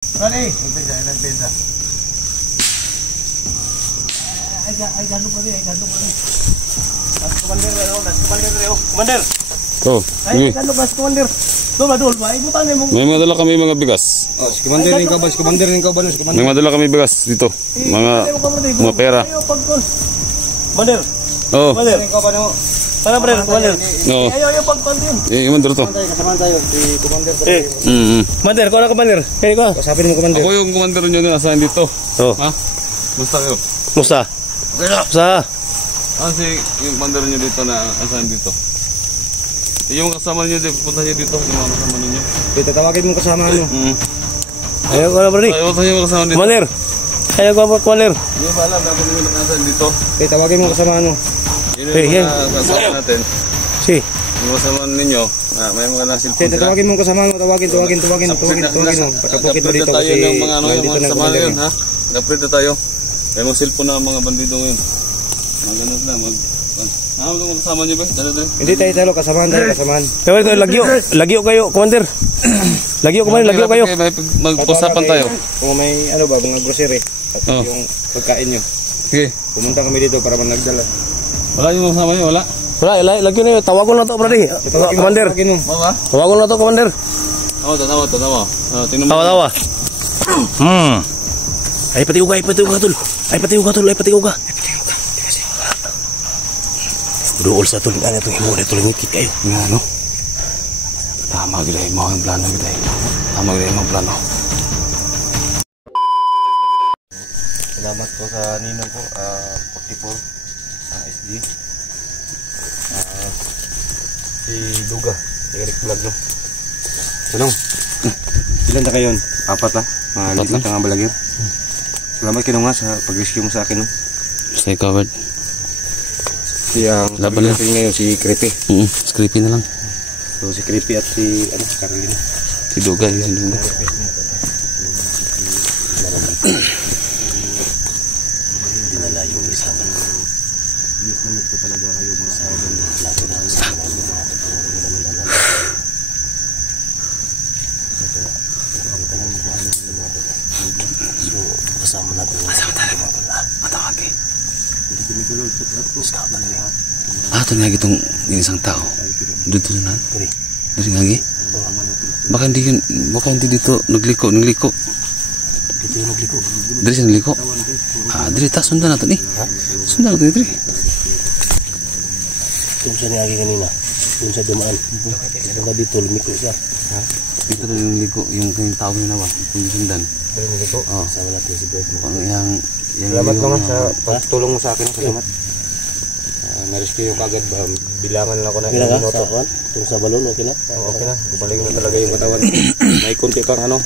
Ay, gano pa rin. Commander. Oh, ay, gano ba, Commander? Dol ba? Ibutan mo. may madala kami mga bigas. Oh, si Commander ning kabal, si Commander ning kabal, si Commander. May madala kami bigas dito. Mga pera. Commander. Oh. Commander ning kabal mo. Sana pre, Commander. No. Ayo pagkontin. Commander to. Kasama tayo si Commander. Commander, ko na Commander. Kaya ko. Sabi mo Commander. Ako yung commander nyo na asahin dito. Oh. Ha? Musta kayo? Musta? Okay na. Sa? Si yung commander nyo dito na asahin dito. Yung kasama nyo dito, punta nyo dito. Yung mga kasama ninyo. Dito tawagin mo kasama ano. Ayo ko na pre. Ayaw tayo yung kasama dito. Commander. Ayo ko Commander. Hindi ba alam na kung nyo nakasahin dito? Tawagin mo kasama ano. Yun yung mga kasama natin. Si. Yung kasama ninyo, may mga nasilpon sila. Tawagin mo kasama ano, tawagin. Patapukit mo dito tayo kasi ng mga ano, yung nandito mga na kasama Commander. yun, ha? Nag-upgrade na tayo. May mga cellphone na mga bandido ngayon. Mga ganun sila, mga kasama nyo ba? Dali. Hindi tayo kasamahan. Kaya ko lagyo kayo, Commander. Lagyo kayo. Mag-usapan tayo. Kung may ano ba, mga grocery at Oh. yung pagkain nyo. Okay. Pumunta kami dito para managdala. Wala yung kasama nyo, wala? Wala, lagyo na yun. Tawagon na to, pre. Commander. Tawagin mo. Wala? Tawagon na to, Commander. Tawa. Tingnan mo. Tawa. Ay, pati uga, tol. Ay, pati uga. Uduol sa tuling ano itong himo na tuling ikit kayo. Nga, no? Tama gila yung plano kita eh. Salamat po sa ninong ko, 44 SD. Si Duga, Eric Vlog, no? Tanong, ilan na kayo? 4 na? Mga lipat na nga balagir. Salamat kayo nga sa pag-rescue mo sa akin, no? Stay covered. Si ang Laban lang. ngayon, si Creepy. Si Creepy na lang. So si Creepy at si Carolina. Si Duga. Dinala yung isang Namit ko talaga kayo mga sabon. lago na sa namin. So, kasama natin. Kasama talaga. Matawag eh. Scout na rin. Ito nga itong isang tao. Dito na lang. Dari nga Baka hindi dito nagliko. Dito yung nagliko. Dari siya nagliko. Dari ta sundan nato ni. Sundan nato diri. Kung siya niyagi kanina. Kung siya dumaan. Kung dito, lumiko siya. Dito na yung liko, yung kanyang tao na nawa, yung sundan. Pero nagliko. Sama natin si Bert. Salamat naman sa pagtulong mo sa akin. Salamat. Na-rescue yung kagad. Bilangan lang ako na. Bilangan sa kawan? Kung sa balon, okay na? Okay na. Gumaling na talaga yung katawan. May konti pang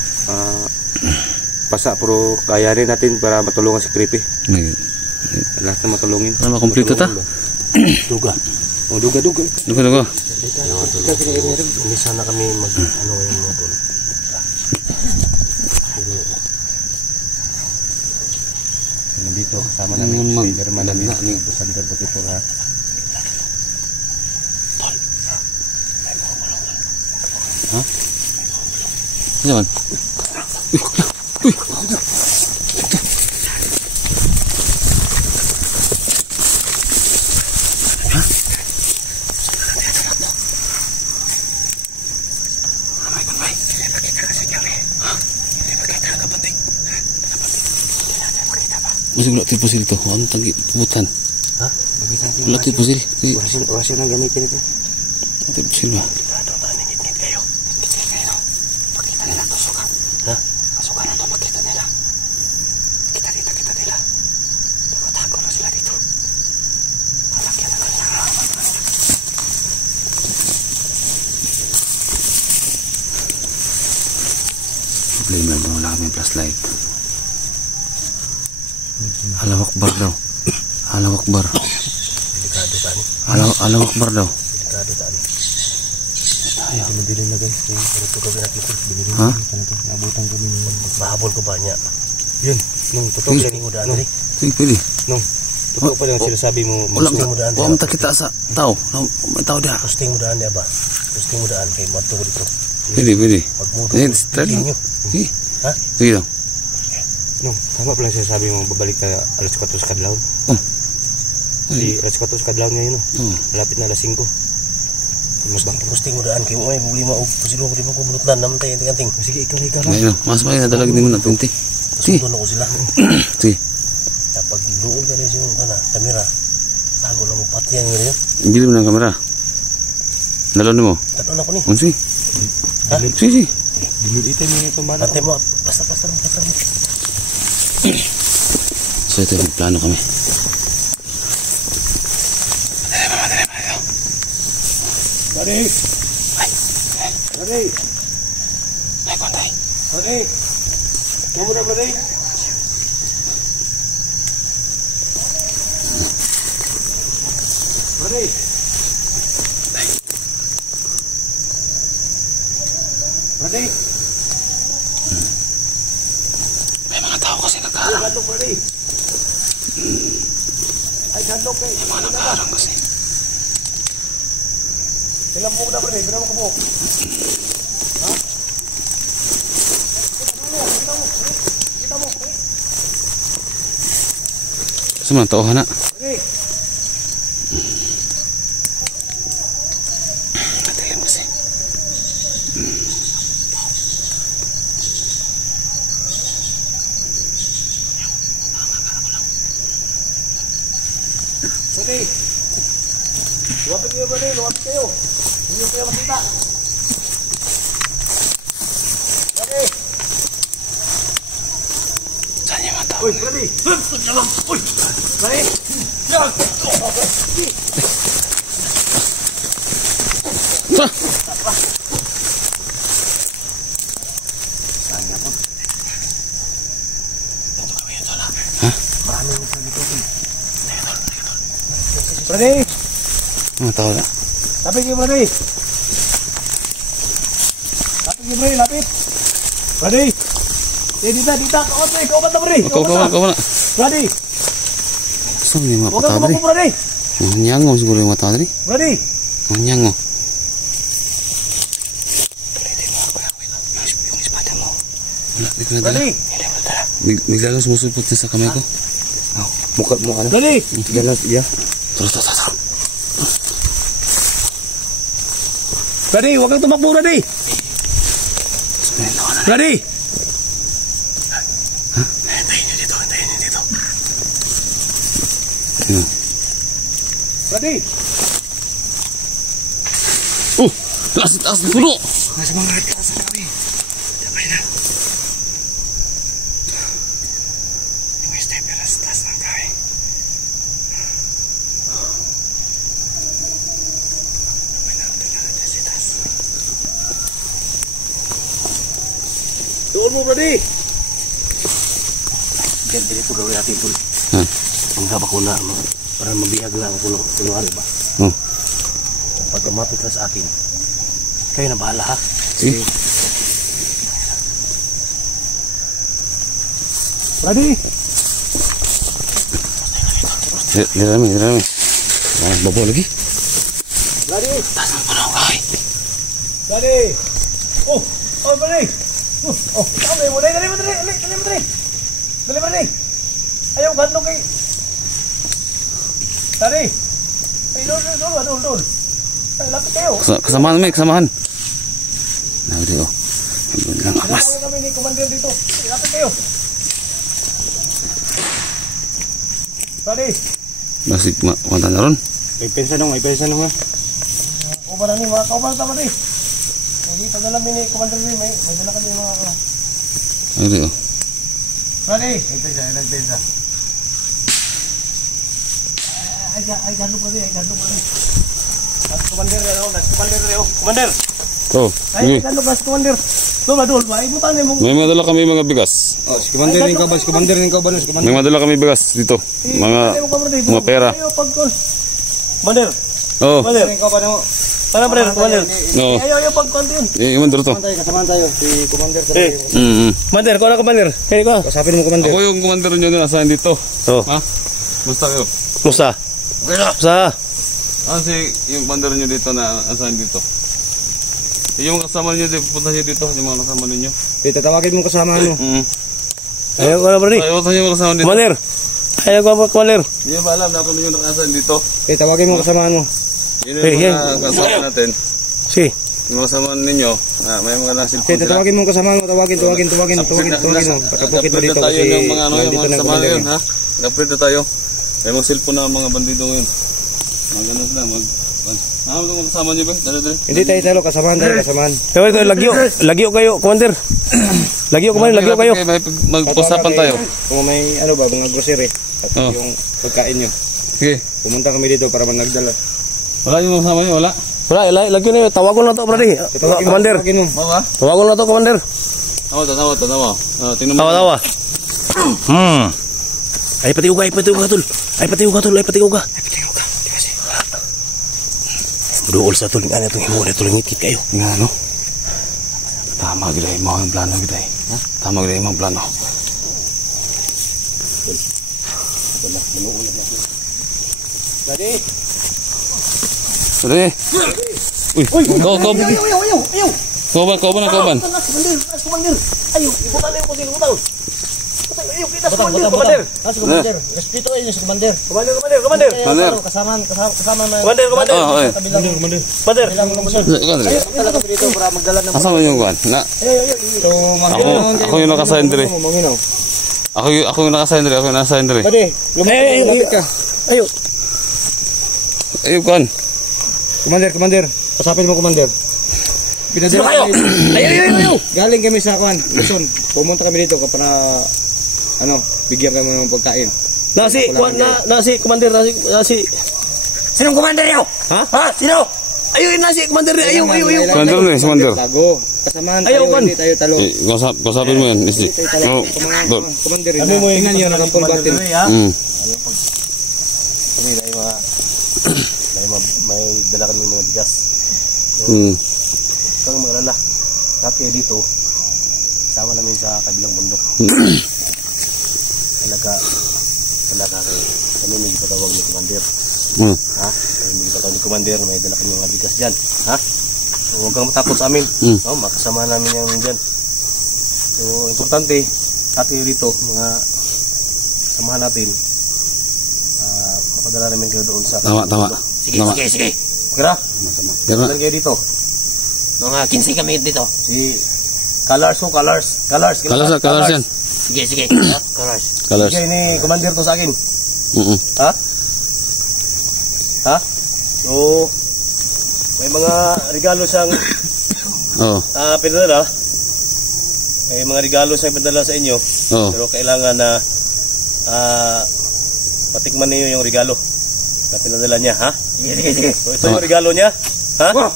pasa, pero kayanin natin para matulungan si Creepy. Lahat na matulungin. Para makompleto ta? Duga. Duga. Duga. Hindi sana kami mag-ano yung mga doon. Nandito, kasama namin si Spider-Man namin. Sandra Bukipur, ha? Ha? Ano naman? Masih wala tayo pusil ito. Ano tagi pubutan? Ha? Wala tayo pusil. Orasyon ang gamitin ito. Wala tayo pusil ba? Ngit-ngit kayo. Pakita nila ito, suka. Ha? Suka na ito, makita nila. Kita nila. Tago na sila dito. Palakyan na lang siya. Problema na wala kami flashlight. Allahu Akbar daw. Allahu Akbar. Delikado ka ni. Allahu Akbar daw. Delikado ka ni. Ayaw. Binibili na guys. Pero ito gawin natin ito. Binibili Ha? Nabutan ko din. Magbahabol ko ba niya? Yun. Nung totoo Pwede lang. mo daan rin. Pwede. Nung totoo pa lang sinasabi mo. Wala mo kita sa tao. May tao dia. Posting mo daan niya ba? Posting mo daan kay Mato ko dito. Pwede. Pagmudo Eh, ko. try lang. Nyo. Ha? Sige daw. Nung, tama pala siya sabi mo, babalik ka alas 4 sa kadlaw. Oh. Di alas 4 sa kadlaw ngayon, no? Oh. Malapit na alas 5. Gusting mo daan kayo mo ay problema og pasilong ko di mo kumulutnan namtay anting-anting. Sige, ikaw ka Ngayon, mas pa na dalag din mo na 20. Sige. Sundan ako sila. Sige. Kapag doon ka rin yung kamera, tago lang mo pati yan yun. Bili mo ng kamera. Dalon mo. Tatlong ako ni. Sige. Ha? Sige, sige. Dinilitin mo itong bata. Pantay mo, basta lang. So ito yung plano kami. Madali. Buddy! Ay. Buddy! Ay, kontay. Buddy! Kamu na, buddy? Buddy! Buddy! May mga tao kasi nagkaharang. Gandok, buddy! Ay, gandok kayo! May mga nagkaharang kasi. Ilang buhok na, buddy? Bilang mo ka buhok? Ha? Kita mo! Kasi mga tao hana. Buddy! Madilim kasi. Buddy! Luwapit kayo, buddy! Luwapit kayo! Hindi kayo makita! Buddy! Saan yung mga tao? Uy, buddy! Uy! Buddy! Yan! Ah! Buddy! Mga tao na. Lapit kayo, buddy! Lapit kayo, buddy! Lapit! Buddy! Dita! Kaubat na, buddy! Kau na. Buddy! Saan yung mga Huwag kang patao tumakbo, dali? buddy! Mga nyangong siguro yung mga tao dali. Buddy! Mga nyangong. Wala, di ko na dala. Buddy! Bigla lang sumusupot na sa kamay ko. Mukha na. Buddy! Galas, iya. Tara. Buddy, huwag kang tumakbo, buddy! Buddy! Hintayin nyo dito. Yun. Buddy! Oh! Taas ng puno! Nasa mga taas na kami. Sabay na. Yung stepper sa taas ng kami. Sabay na natin si taas. Doon mo, buddy! Ganda dito gawin natin po. Ha? Ang gaba ko na, para mabihag lang ako kunwari ba? Oh. Pag lumapit ka sa akin, kayo na bahala ha. Sige. Buddy! Dirami. Bawa lagi. Buddy! Taas ng puno, ay. Buddy! Oh, buddy! Dali mo, buddy! Ayaw, gadlo kay... Buddy! Ay, doon. Ay, lapit kayo. Kasamahan. Nabi ko. Ayun lang amas. Tinatawag kami ni Commander dito. Ay, lapit kayo. Buddy! Basig mata na ron. Ay, pensa nung ha. Kauban na ni, mga kauban tama di. Hindi, padala mi ni Commander Lee, may dala kami mga... Ayun. Buddy! Ay, pensa. Ay, gano pa rin. Commander rin. Commander! Oh, Ay, sige. gano ba si Commander? Doon ba? Ibutan niyo mo. May madala kami mga bigas. Oh, si Commander rin ka ba? May madala kami bigas dito. Mga pera. Commander. Oh. Commander. Para Commander. No. Ayaw pagkonti yun. Iman dito. Kasamahan tayo. Si Commander Commander, ko na Commander. Kaya ko. Kasapin mo, Commander. Ako yung commander nyo na asahin dito. Oh. Ha? Basta kayo. Musta? Musta? Si yung commander nyo dito na asahin dito. Yung mga kasama niyo, pupunta niyo dito, yung mga kasama ninyo. Tatawagin mo kasama ano. Ayaw ko na bro. Ayaw tayo mga kasama dito. Commander. Ayaw ko ba Commander? Hindi ba alam na ako ninyo nakasan dito? Tawagin mo kasama ano. Yun yung mga kasama natin. Si. Yung mga kasama ninyo, may mga nasin po sila. Tatawagin mo kasama mo. Tawagin. Pagkapukit mo dito tayo kasi ng mga ano, yung nandito mga na kasama Commander. ngayon, ha? Nag-upgrade na tayo. May mga cellphone na mga bandido ngayon. Mga ganun sila, mga kasama niyo ba? Dali. Hindi tayo talo, kasamaan. Pero ito, lagyo kayo, Commander. Lagyo kayo. May mag-usapan tayo. Kung may ano ba, mga grocery at yung pagkain nyo. Sige. Pumunta kami dito para nagdala. Wala yung mga kasama niyo, wala? Wala, lagyo na yun. Tawagon na to, brady. Commander. Wala? Tawagon na to, Commander. Tawa. Tingnan mo. Tawa. Ay pati uga tol. Ay pati uga. Buduol sa tol nga itong himuha na tulungit kayo. Nga no? Tama gila yung mga plano kita eh. Tama gila yung mga plano. Dali. Uy, Kauban. Commander. Ayo, ibutan na yung kusin, ibutan. Ayo, kita sa Commander. Commander. Respeto ayo sa Commander. Commander. Kasama na. Commander. Dito para magdala ng. Asa mo yung kuwan? Na. Ako yung nakasign dire. Ako yung nakasign dire. Lumapit ka. Ayo. Ayo kuwan. Commander. Pasapin mo, Commander. Sino kayo? Ayo. Galing kami sa kuwan, Luzon. Pumunta kami dito para bigyan kami ng pagkain. Nasi Commander, nasi. Sinong Commander yo? Ha? Sino? Ayo nasi Commander. Ayo. Commander. Tago. Kasamaan Ayaw, tayo, Juan. hindi tayo talo. Kasapin mo yan. Commander, tingnan niyo nakampul batin. Kami may dala kami mga bigas. Kang magalala. Kasi dito sama namin sa kabilang bundok. Talaga kami may patawag ni Commander. Ha? May patawag ni Commander, may dala kami mga bigas diyan. Ha? So, huwag kang matakot sa amin. Makasama namin yan diyan. So, importante atin dito mga samahan natin. Mapadala namin kayo doon sa Tama. Sige. Okay na? Tama kayo dito. Mga 15 kami dito. Si Colors yan. Sige. Colors. Sige, ini Commander ko sa akin. Ha? So, may mga regalo siyang pinadala. May mga regalo siyang pinadala sa inyo. Pero kailangan na patikman niyo yung regalo na pinadala niya, ha? Sige. So, ito yung regalo niya. Ha? Sige.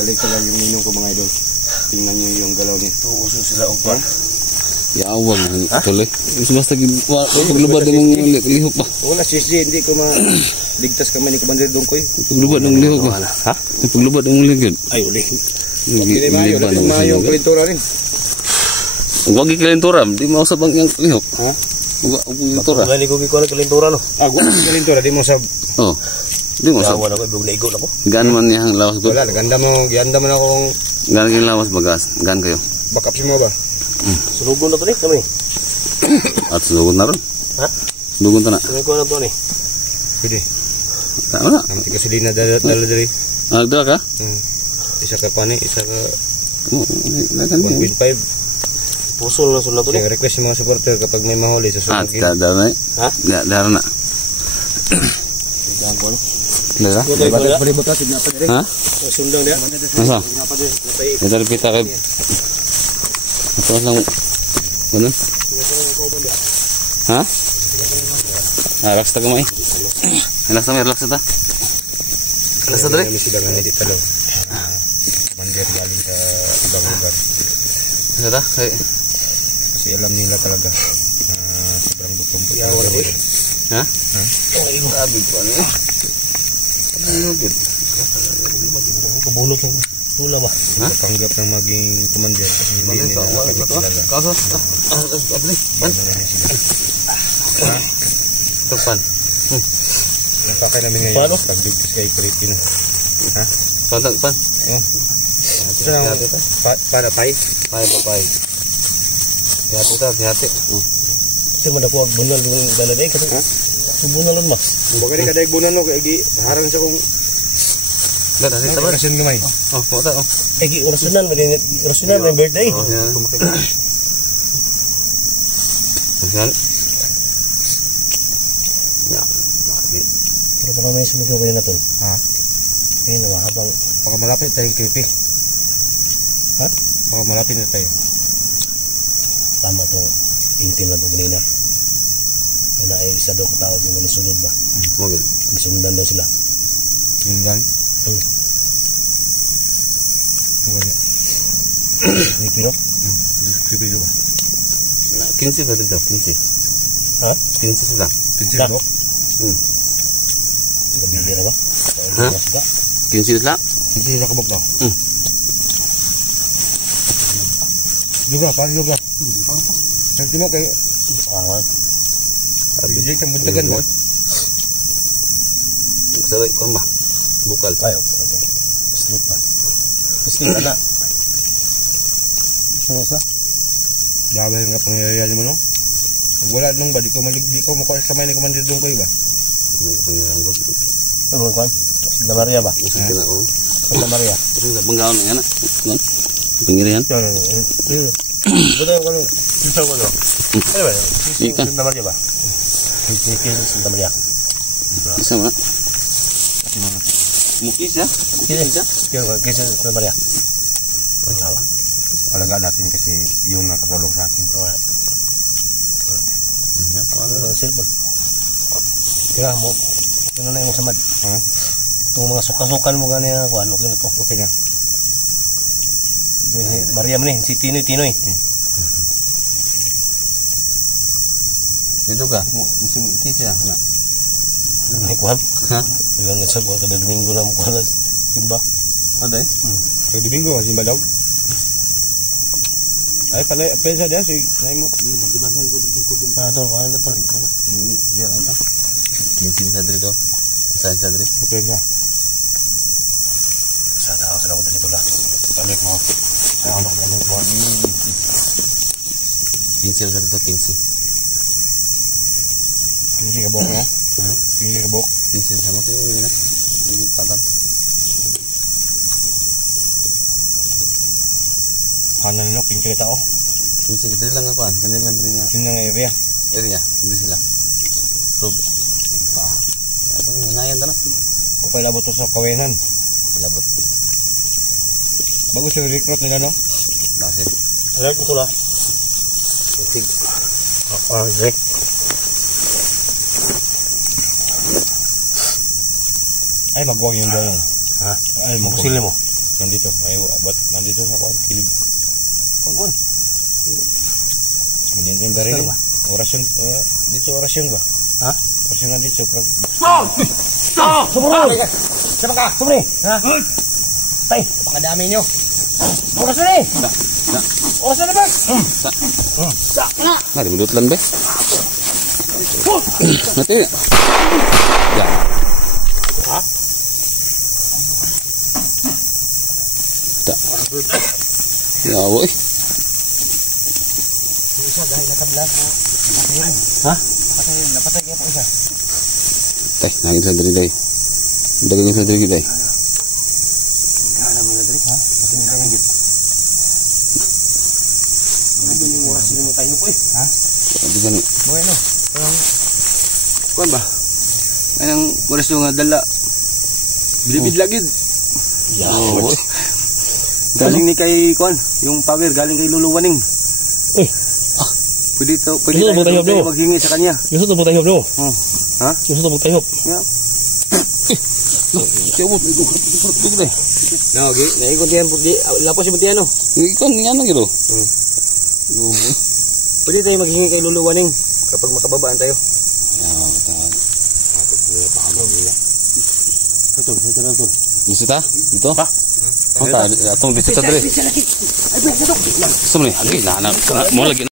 Galing talaga yung ninyo ko mga idol. Tingnan niyo yung galaw nito. Uso sila ugpan. Yawang tuloy. Basta paglubad ng lihok ba? Wala sisji, hindi ko ligtas kami ni Commander Dongkoy. Paglubad ng lihok ba? Ha? Paglubad ng lihok. Ay, uli. Hindi mayo yung kalintura rin. Huwag ikalintura, di mausap ang lihok. Ha? Huwag ikalintura. Wala ni ko kalintura no. Huwag kalintura, di mo sab. Di mausap. Wala ko ibig naigo na ko. Gaan man niya ang lawas ko. Wala, ganda mo na akong Gaan kayo lawas bagas. Gaan kayo. backup si mo ba? Sulugon na to ni kami. At sulugon na ron. Ha? Sulugon na. Kami ko na to ni. Pwede. Tama na. Naman tika silina dala diri. Nagdala ka? Isa ka pani, isa ka Lagan mo. 1.5. Pusol na sulat to ni. Yung request ng mga supporter kapag may mahuli sa sunod game. Dala na. Ha? Dala na. Sigang ko no. Dala? Balik ba tigna pa diri? Ha? Sundang dia. Masa? Ito rin pita kayo. Ito lang. Ganun? Ha? Relax ta kumay. Relax ta may relax ta. Relax ta dali. Kami sila nga dito daw. Commander galing sa ibang lugar. Ano ta? Kasi alam nila talaga sobrang gutom po. Yawa na, boy. Ha? Ay, Sabi ko ano eh. Ano gid? kabulot ng tula ba? Napanggap ng maging commander kasi hindi nila kami kilala. Kaso. Ban. Tupan. Napakay namin ngayon. Paano? Pagligtas kay Pilipino. Ha? Pan. Ito lang. Para pay? Pay. Hati. Kasi madako ang bunal ng dalag kasi bunal lang mas. Huwag ka rin kadayag bunan no. Kaya harang siya kung Gad asi taban. kasyon gamay. Oh, puta oh. Egi orasunan ng birthday. Oh, yan. Yan. Ya, lagi. Pero parang may sumito ko na to. Ha? Kaya naman habang Baka malapit tayong kipi. Ha? Baka malapit na tayo. tama to intim na to ganina. Kaya ay isa daw katawag yung ganisunod ba? Mogel. Ganisundan daw sila. Tinggal. Ang ganyan. May piro? Kipi ba? 15 ba dito? 15. Ha? 15 sila. Tinsya ba? Gabili na ba? Ha? 15 sila. Hindi na kabog daw. Luga, paano luga? Nanti mo kayo. Hindi ka muntagan mo. Sabay ko ba? Bukal. Ayo. Slip pa. Slip na. Sa? Dahil nga pangyayari mo no? Wala nung ba? Di ko makuha sa kamay ni Commander doon kayo ba? May pangyayari ko. Ano ba? Santa Maria ba? Sige na ko. Santa Maria. Pero sa banggaon na yan. Pangirihan. Betul kan? Bisa ko daw. Ano ba? Santa Maria ba? Santa Maria. Isa ba? Mukis ya? Kisah Santa Maria. Salah. Alaga natin kasi yung nakatulong sa akin. Ano cellphone? Kaya mo ano na yung samad. Itong mga suka-sukan mo ganyan ako ano kaya to. Okay na. Maria mo ni si Tinoy. Dito ka? Musim teacher na. May kuhan. Ha? Ilang sa ko kada Domingo na mo kuhan simba. Ada eh? Kaya Domingo kasi ba daw? Ay pala pensa dia si nay mo. Ah to kuhan to. Dia apa? Kinsi sa dito. Saan sa dito? Okay na. Sana ako sila ko dito lang. Balik mo. Kaya ako balik mo. Kinsi sa dito, kinsi. Hindi ka bok na? Hindi ka bok? Kinsi sa mo kayo na. Hindi patat. Kanya nyo, pinto tao. Kinsi sa dito lang ako. Kanila lang din nga. Sino nga area? Area. Hindi sila. So, pa. Ito nga, hinayan na. Okay labot to sa kawenan. Labot. Bagus yung recruit nila no? Bakit? Alam ko lah. Sig. Greg. Ay magwag yung doon. Ha? Ay magwag. Sili mo. Nandito. Ay abot. Nandito sa kuwan. Kilig. Pagwan. Hindi yung baril ba? Orasyon. Dito orasyon ba? Ha? Orasyon nga dito. Sumuro! Sama ka! Sumuri! Ha? Tay! Pakadami nyo! Oras na eh! Oras na ba? Mari budut lang be. Mati. Ya. Ha? Tak. Ya boy. Isa dahil nakablas. Ha? Napatay kaya po isa. Teh, nangin sa diri day. Dagang sa diri day. Kala mo na dali ha? Ano yung oras mo tayo po eh? Ha? Di gani. Bueno. Kuan ba? Anong oras yung dala? Bilibid lagid. Oh, boy. Galing ni kay Kuan, yung power galing kay Luluwaning. Uy. Pwede Gusto mo tayo, bro? maghingi sa kanya. Gusto mo tayo bro? Ha? Gusto mo tayo? Yeah. Sebut itu deh. No, naikot diyan di lapos si Butiano. Ikon ni ano gitu. Pwede tayo maghingi kay Luluwaning. kapag makababaan tayo. Ito. Dito ta? Dito? Pa? Atong dito ta dire. Gusto mo ni? Agi na. Mo lagi.